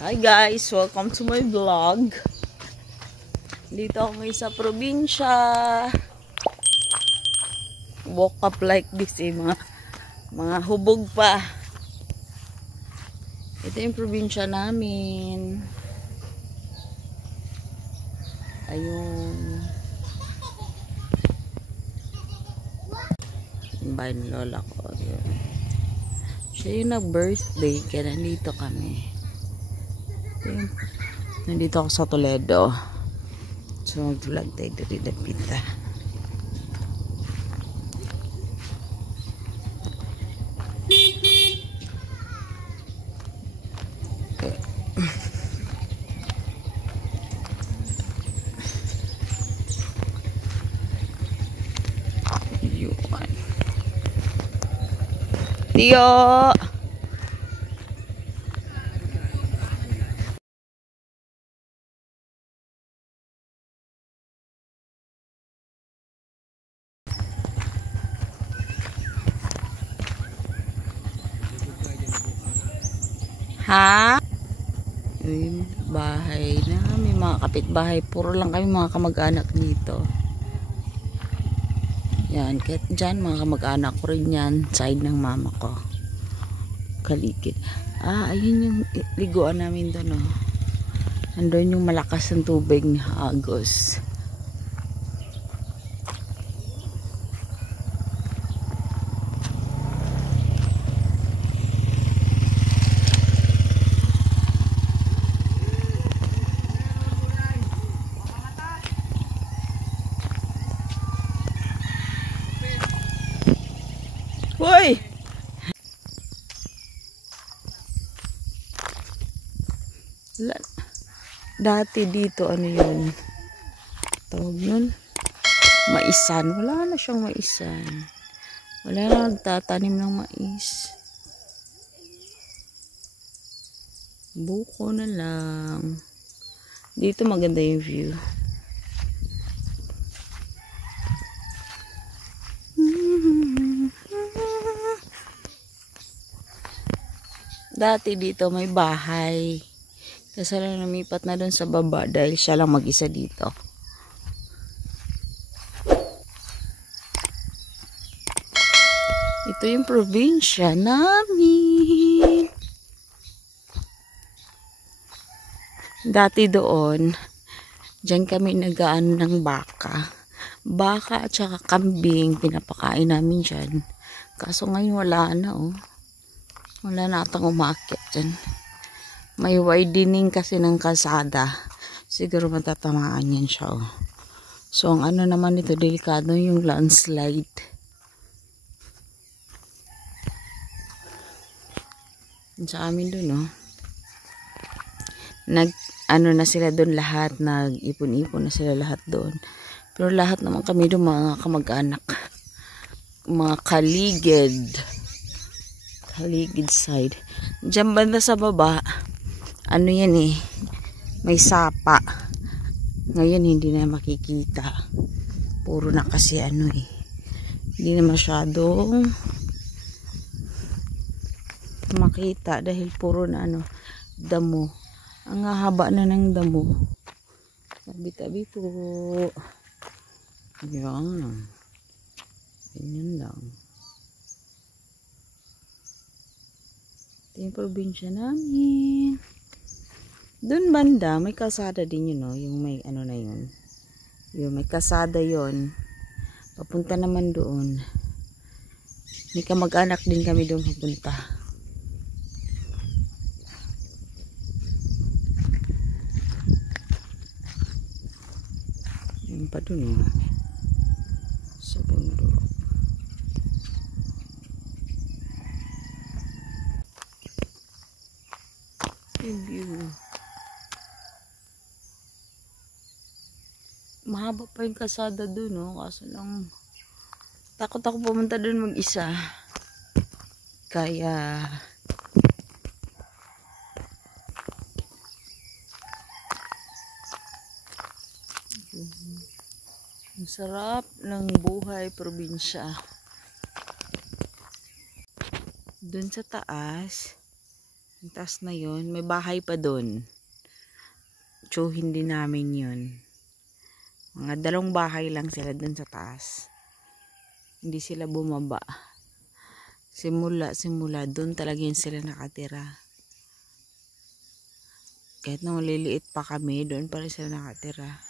Hi guys! Welcome to my vlog. Dito ako ngayon sa probinsya. Woke up like this eh. Mga hubog pa. Ito yung probinsya namin. Ayun. Bahay ng lola ko. Ayun. Siya yung nag-birthday. Kaya nandito kami. Nandito ako sa Toledo. So mag-vlog tayo dito na pita. Yun. Tiyo! Ha? Yung bahay na may mga kapitbahay. Puro lang kami mga kamag-anak dito. Yan. Kahit dyan mga kamag-anak ko rin yan. Side ng mama ko. Kaligid. Ayun yung liguan namin doon. Oh. Andun yung malakas ng tubig na agos. Hoy! Dati dito ano yun? Tawag nun? Maisan. Wala na siyang maisan. Wala na nagtatanim ng mais. Buko na lang. Dito maganda yung view. Dati dito may bahay. Kasi lang lumipat na doon sa baba dahil siya lang mag-isa dito. Ito yung probinsya namin. Dati doon, dyan kami nag-aano ng baka. Baka at saka kambing, pinapakain namin dyan. Kaso ngayon wala na oh. Wala na atang umakyat dyan. May widening kasi ng kalsada. Siguro matatamaan yan siya. Oh. So, ang ano naman ito, delikado yung landslide. Sa amin dun, oh. Ano na sila dun lahat. Nag-ipon-ipon na sila lahat dun. Pero lahat naman kami dun mga kamag-anak. Mga kaligid. Kaligid side. Diyan banda sa baba, ano yan eh, may sapa. Ngayon hindi na makikita. Puro na kasi ano eh. Hindi na masyadong makita dahil puro na ano, damo. Ang haba na ng damo. Tabi-tabi po. Yan. Ganyan lang. Ito yung probinsya namin. Doon banda, may kalsada din yun, no? Yung may ano na yun. Yung may kalsada yun. Papunta naman doon. May kamag-anak din kami doon papunta. Yung pa doon, oh. Sa bundok. Yung view. Mahaba pa yung kasada dun, no? Kaso lang takot ako pumunta dun mag-isa. Kaya ang sarap ng buhay probinsya. Dun sa taas Yung taas na yun, may bahay pa doon. Tsuhin din namin yun. Mga 2 bahay lang sila doon sa taas. Hindi sila bumaba. Simula doon talaga yun sila nakatira. Kahit nung liliit pa kami, doon pa rin sila nakatira.